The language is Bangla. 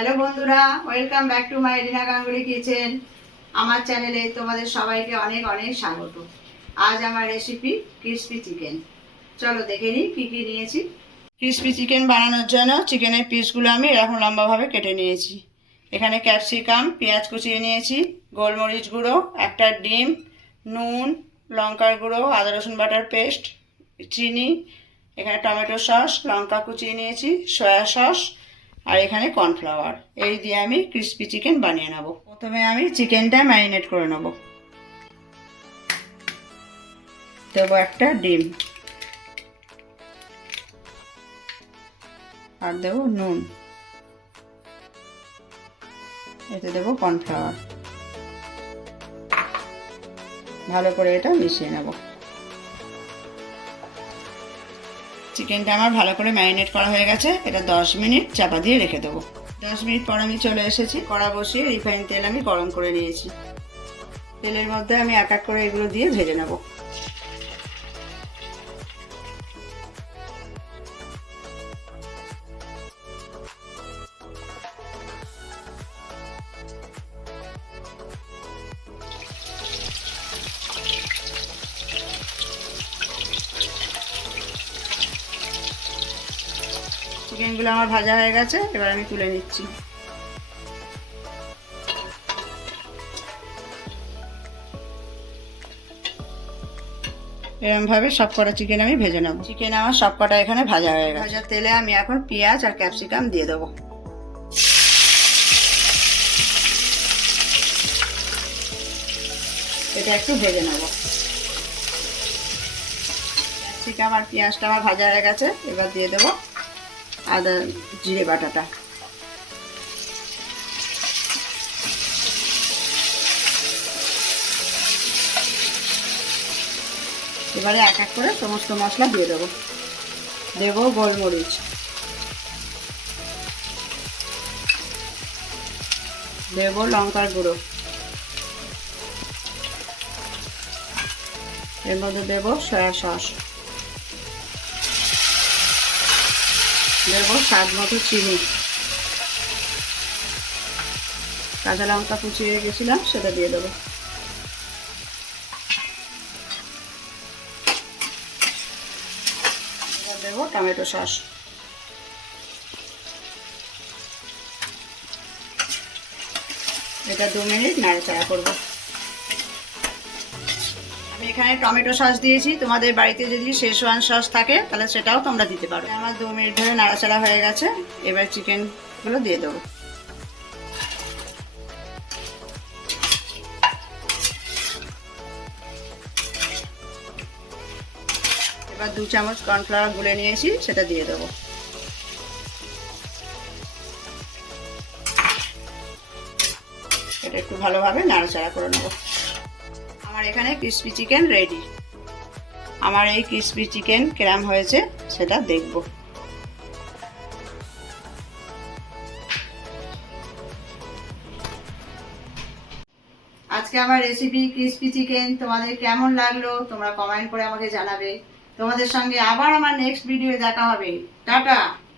হ্যালো বন্ধুরা, welcome back to my Rina Ganguly kitchen. আমার চ্যানেলে তোমাদের সবাইকে অনেক অনেক স্বাগত। আজ আমার রেসিপি ক্রিসপি চিকেন। চলো দেখে নিই কী কী নিয়েছি। ক্রিসপি চিকেন বানানোর জন্য চিকেনের পিসগুলো আমি এরকম লম্বাভাবে কেটে নিয়েছি। এখানে ক্যাপসিকাম, পেঁয়াজ কুচিয়ে নিয়েছি, গোলমরিচ গুঁড়ো, একটা ডিম, নুন, লঙ্কার গুঁড়ো, আদা রসুন বাটার পেস্ট, চিনি, এখানে টমেটো সস, লঙ্কা কুচিয়ে নিয়েছি, সয়া সস, আর এখানে কর্নফ্লাওয়ার। এই দিয়ে আমি ক্রিসপি চিকেন বানিয়ে নেব। প্রথমে আমি চিকেনটা ম্যারিনেট করে নেব। দেবো একটা ডিম, আর দেবো নুন, এতে দেবো কর্নফ্লাওয়ার। ভালো করে এটা মিশিয়ে নেব। চিকেনটা আমার ভালো করে ম্যারিনেট করা হয়ে গেছে। এটা 10 মিনিট চাপা দিয়ে রেখে দেবো। 10 মিনিট পর আমি চলে এসেছি। কড়া বসিয়ে রিফাইন তেল আমি গরম করে নিয়েছি। তেলের মধ্যে আমি এক এক করে এগুলো দিয়ে ভেজে নেব। চিকেনগুলো আমার ভাজা হয়ে গেছে, এবার আমি তুলে নিচ্ছি। এরকমভাবে সবকটা চিকেন আমি ভেজে নেব। চিকেন আমার সবকটা এখানে ভাজা হয়ে গেছে। ভাজার তেলে আমি এখন পেঁয়াজ আর ক্যাপসিকাম দিয়ে দেবো। এটা একটু ভেজে নেব। ক্যাপসিকাম আর পেঁয়াজটা আমার ভাজা হয়ে গেছে, এবার দিয়ে দেবো আদা জিরে বাটাটা। এবারে এক এক করে সমস্ত মশলা দিয়ে দেবো। দেবো গোলমরিচ, দেবো লঙ্কার গুঁড়ো, এর মধ্যে দেবো সয়া সস, দেবো স্বাদ মতো চিনি, কাঁচা লঙ্কা কুচিয়ে রেখেছিলাম সেটা দিয়ে দেবো। দেবো টমেটো সস। এটা 2 মিনিট নাড়াচাড়া করবো। আমি এখানে টমেটো সস দিয়েছি, তোমাদের বাড়িতে যদি শেজওয়ান সস থাকে তাহলে সেটাও তোমরা দিতে পারো। আমার 2 মিনিট ধরে নাড়াচাড়া হয়ে গেছে, এবার চিকেনগুলো দিয়ে দেবো। এবার 2 চামচ কর্নফ্লাওয়ার গুলে নিয়েছি, সেটা দিয়ে দেবো। এটা একটু ভালোভাবে নাড়াচাড়া করে নেব। আমার এখানে ক্রিসপি চিকেন রেডি। আমার এই ক্রিসপি চিকেন কেমন হয়েছে সেটা দেখব। আজকে আমার রেসিপি ক্রিসপি চিকেন তোমাদের কেমন লাগলো তোমরা কমেন্ট করে আমাকে জানাবে। তোমাদের সঙ্গে আবার আমার নেক্সট ভিডিও দেখা হবে। টাটা।